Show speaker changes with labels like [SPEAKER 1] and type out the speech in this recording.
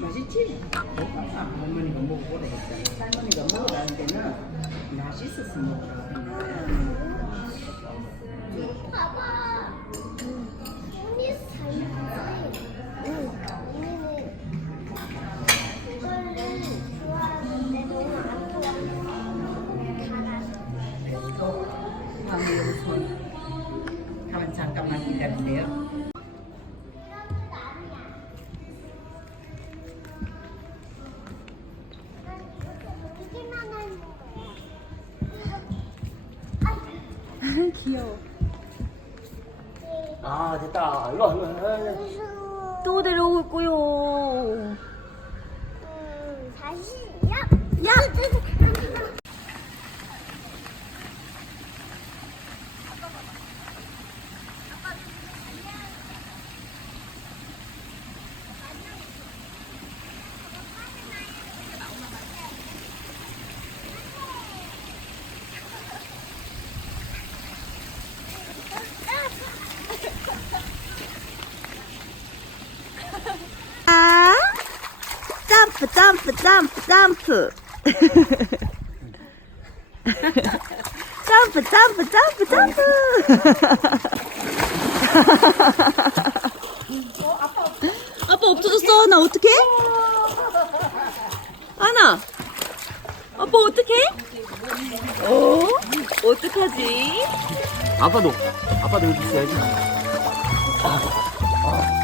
[SPEAKER 1] 맛있지? 할머니가 먹어보라 했잖아. 할머니가 먹으라는 데는 맛있어서 먹으라고 했는데.
[SPEAKER 2] 봐봐. 언니 살지. 언니는 이거를 좋아하는데 너무 안 좋아해. 갈아서.
[SPEAKER 1] 다음에 여기 손. 가만 잠깐만 기다리세요.
[SPEAKER 3] 귀여워.
[SPEAKER 4] 아 됐다 일로 와 일로 와.
[SPEAKER 3] 또 내려오고 있고요. 점프, 점프, 점프, 점프. 점프, 점프, 점프, 점프. 아빠 없어졌어. 나 어떡해? 아나. 아빠 어떡해? 어? 어떡하지?
[SPEAKER 4] 아빠도 아빠도 여기 있어야지 아, 아.